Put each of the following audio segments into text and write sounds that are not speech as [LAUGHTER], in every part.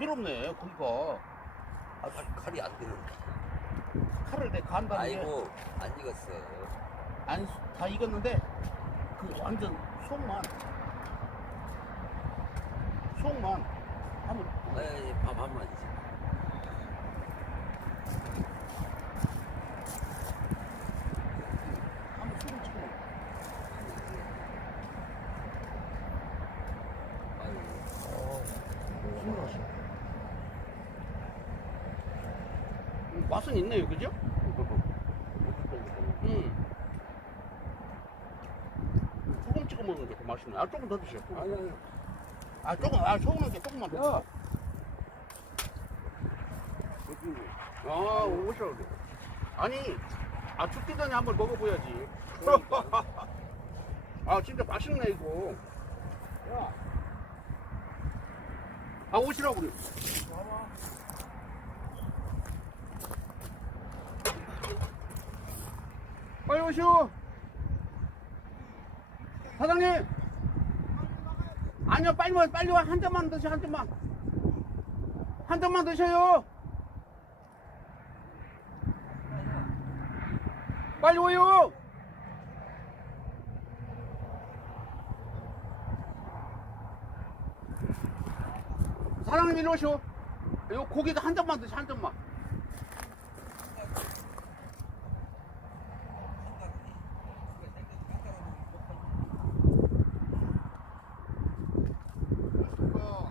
부드럽네 그러니까 아, 칼- 칼이 안 되는데. 칼을 내 간다는 게 아이고, 안 익었어. 아니 다 익었는데 그 완전 속만 속만 한번 아니, 밥한 마디. 한번 속을 찍어 아이고. 싱거워서 음, 맛은 있네요 그죠? 음. 소금 찍어 먹는 게 더 맛있네 아 조금 더 드세요 아니, 아니. 아 조금 아 소금은 게 조금만 더 야! 아, 오셔. 아니, 아, 죽기 전에 한번 먹어봐야지. [LAUGHS] 아, 진짜 맛있네, 이거. 야! 아, 오시라고 그래. 빨리 오시오. 사장님. 아니요, 빨리 와, 빨리 와. 한 잔만 드셔, 한 잔만. 한 잔만 드셔요. 빨리 오요. 사장님 이리 오시오. 요 고기도 한 잔만 드셔, 한 잔만.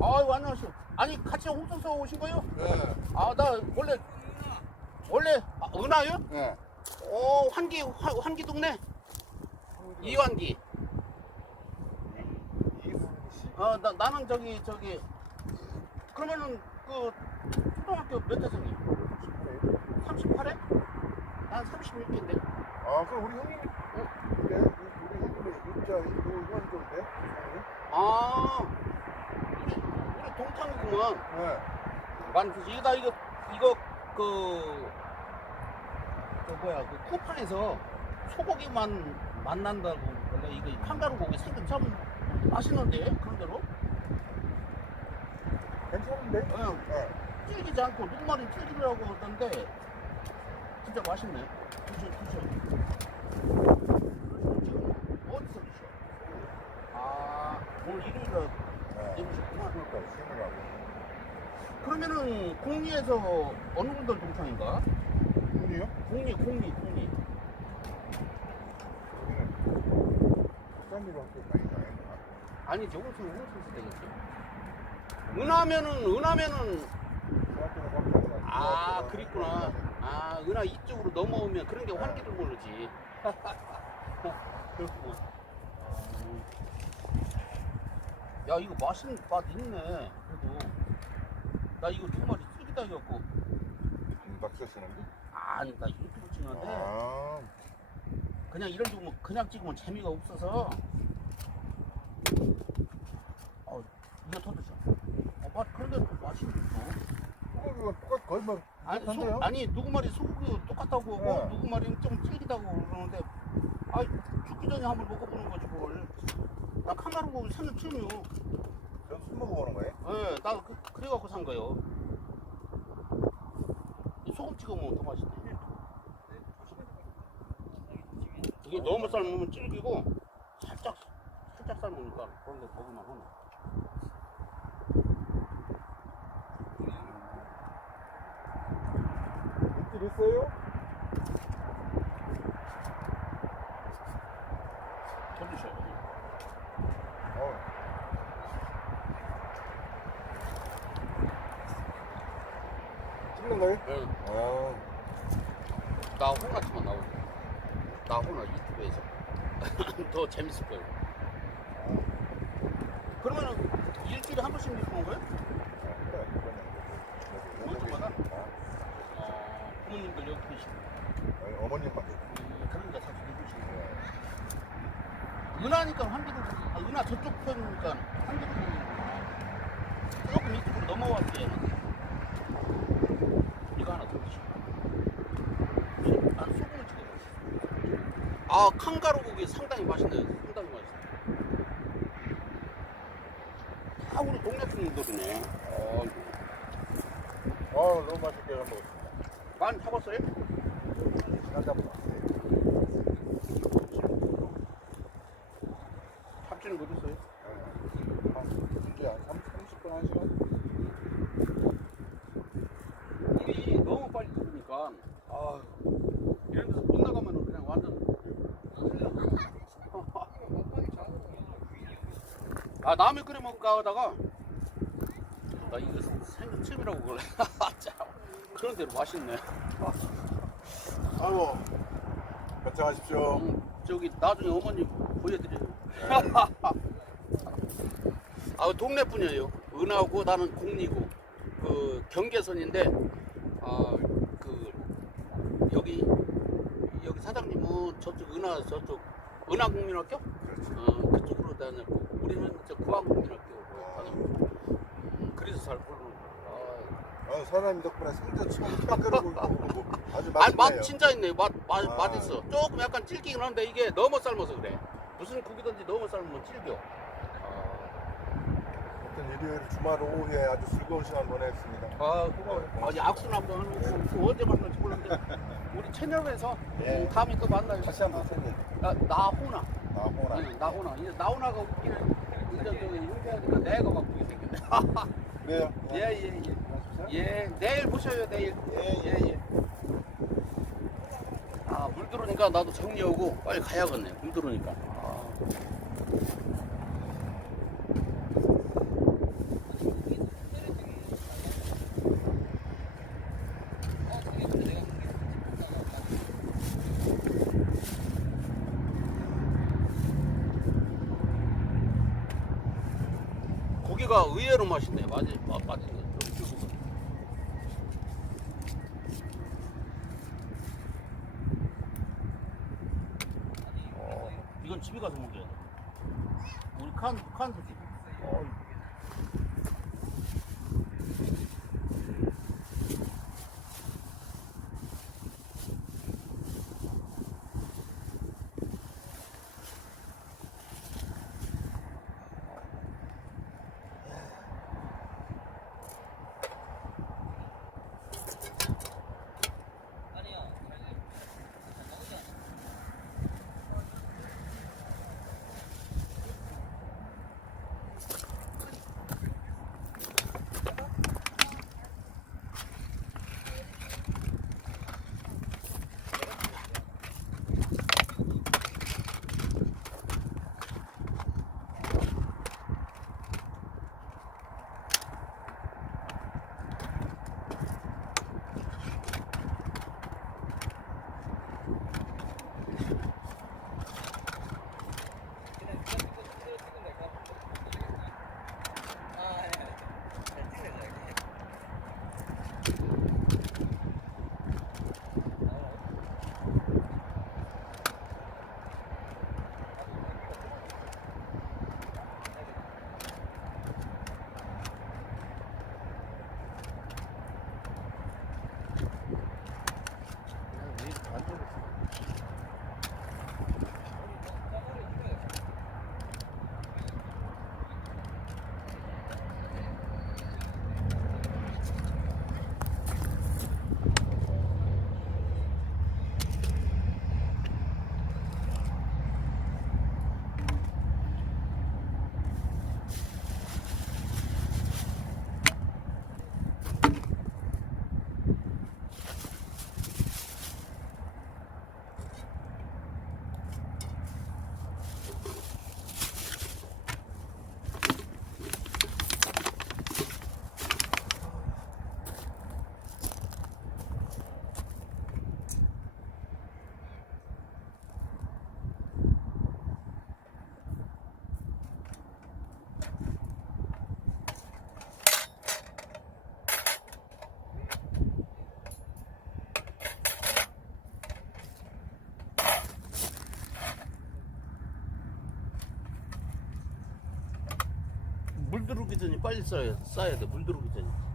아유, 안녕하세요. 아니, 같이 홍성서 오신 거요? 네. 아, 나 원래, 원래, 아, 은하요? 네. 오, 환기, 환- 환기 동네? 이환기. 어, 나, 나는 저기, 저기, 그러면은, 그, 초등학교 몇 회생이요? 38회? 난 36인데. 아, 그럼 우리 형님, 어, 그래? 우리 형님의 육자, 이거 후원조인데? 아, 우리, 우리 동창이구만. 네. 만, 이거, 나 이거, 이거, 그, 그 뭐야, 그 쿠팡에서 소고기만 만난다고, 원래 이거 칸가루 고기 생긴 참 맛있는데, 그런 대로? 괜찮은데? 응. 네. 찔기지 않고 눈말이 찔기라고 그러던데 진짜 맛있네. 드셔 드셔. 지금 어디서 드셔? 아 오늘 일요일에 네. 그러니까, 쉬느라고. 그러면은 공리에서 어느 분들 동창인가? 형님이요? 공리 공리 공리. 여기는 부산으로 학교 다니지 않았나? 아니지 홍수 홍수 되겠지. 은하면은 은하면은 중학교는 밖에 아 그랬구나. 아 은하 이쪽으로 넘어오면 그런 게 환기를 모르지. [LAUGHS] 그렇구나. 야 이거 맛은 맛 있네. 그래도 나 이거 두 마리 찔기다 해갖고 박수 쓰는데? 아니 나 유튜브 찍는데 아, 그냥 이런 거 뭐 그냥 찍으면 재미가 없어서. 어 이거 더 드셔. 어, 맛 그런데 맛이 있어. 소고기가 똑같, 거의 뭐, 아니, 비슷한데요? 소, 아니 누구 말이 소고기 똑같다고 하고 네. 누구 말이 좀 질기다고 그러는데 아 죽기 전에 한번 먹어보는 거지 그걸 나 고기 사는 처음이요 전술 먹어 보는 거예요? 예 나 그, 그래갖고 산 거요. 이 소금 찍어 먹으면 더 맛있네. 이게 너무 삶으면 질기고 살짝 살짝 삶으니까 그런 거 먹으면 하네. 입질 있어요? 더 드셔 어. 거예요? 예. 어. 나 홍아치만 나오고 나 홍아 유튜브에서 [LAUGHS] 더 재밌을 거예요 그러면은 일주일에 한 번씩 먹는 거예요? 뭐쯤마다? 어, 부모님들 여기 계시고 어머님만 음, 그러니까 은하니까 한기도 아, 은하 저쪽 편이니까 보이는구나 조금 이쪽으로 넘어왔을 때 난 소금을 찍어 먹었어 아 칸가루 고기 상당히 맛있네요 상당히 맛있어 다 우리 동네 분들이네 어, 어 너무 맛있게 잘 먹었습니다. 많이? 잘 잡았어요. 잡지는 못했어요. 한 이제 한 30분 한 시간. 물이 너무 빨리 흐르니까 아 이런 데서 못 나가면 그냥 완전 아 라면 끓여 먹을까 하다가 나 이거 생각침이라고 그래. [LAUGHS] 참, 그런 대로 맛있네. 아이고 결정하십시오. 음, 저기 나중에 어머님 보여드려요. [LAUGHS] 아 동네 분이에요. 은하고 나는 국리고. 그 경계선인데 아 그 여기 여기 사장님은 저쪽 은하 저쪽 은하국민학교? 그렇지. 어 그쪽으로 다녔고 우리는 저 다녔고 음, 그래서 잘 모르는 거야 어, 사장님 덕분에 생전 처음 깎으려고 있고 아주 아, 맛 맛있네요. 진짜 있네 맛, 맛, 아. 맛있어 조금 약간 질기긴 한데 이게 너무 삶아서 그래 무슨 국이든지 너무 삶으면 질겨 어떤 일요일 주말 오후에 아주 즐거운 시간 보냈습니다. 아, 그거 아니 악수나 한번 하는 거 언제 만날지 몰랐는데 [LAUGHS] 우리 채널에서 예. 음, 다음에 또 만나요. 다시 한번 생각. 나 나무라. 응, 나호나. 이제 나호나가 웃기는 저기 흉내하니까 내가 막 웃기게 생겼네. 그래요. 예예 예. 예, 내일 보셔요 내일. 예, 예. 아, 물 들어오니까 나도 정리하고 빨리 가야겠네. 물 들어오니까. 아. 의외로 맛있네. 맞지? 아, 맞지? 어, 이건 집에 가서 먹어야 돼. 우리 칸, 칸도 집. 어, 싸야 돼. 물 들어오기 전에.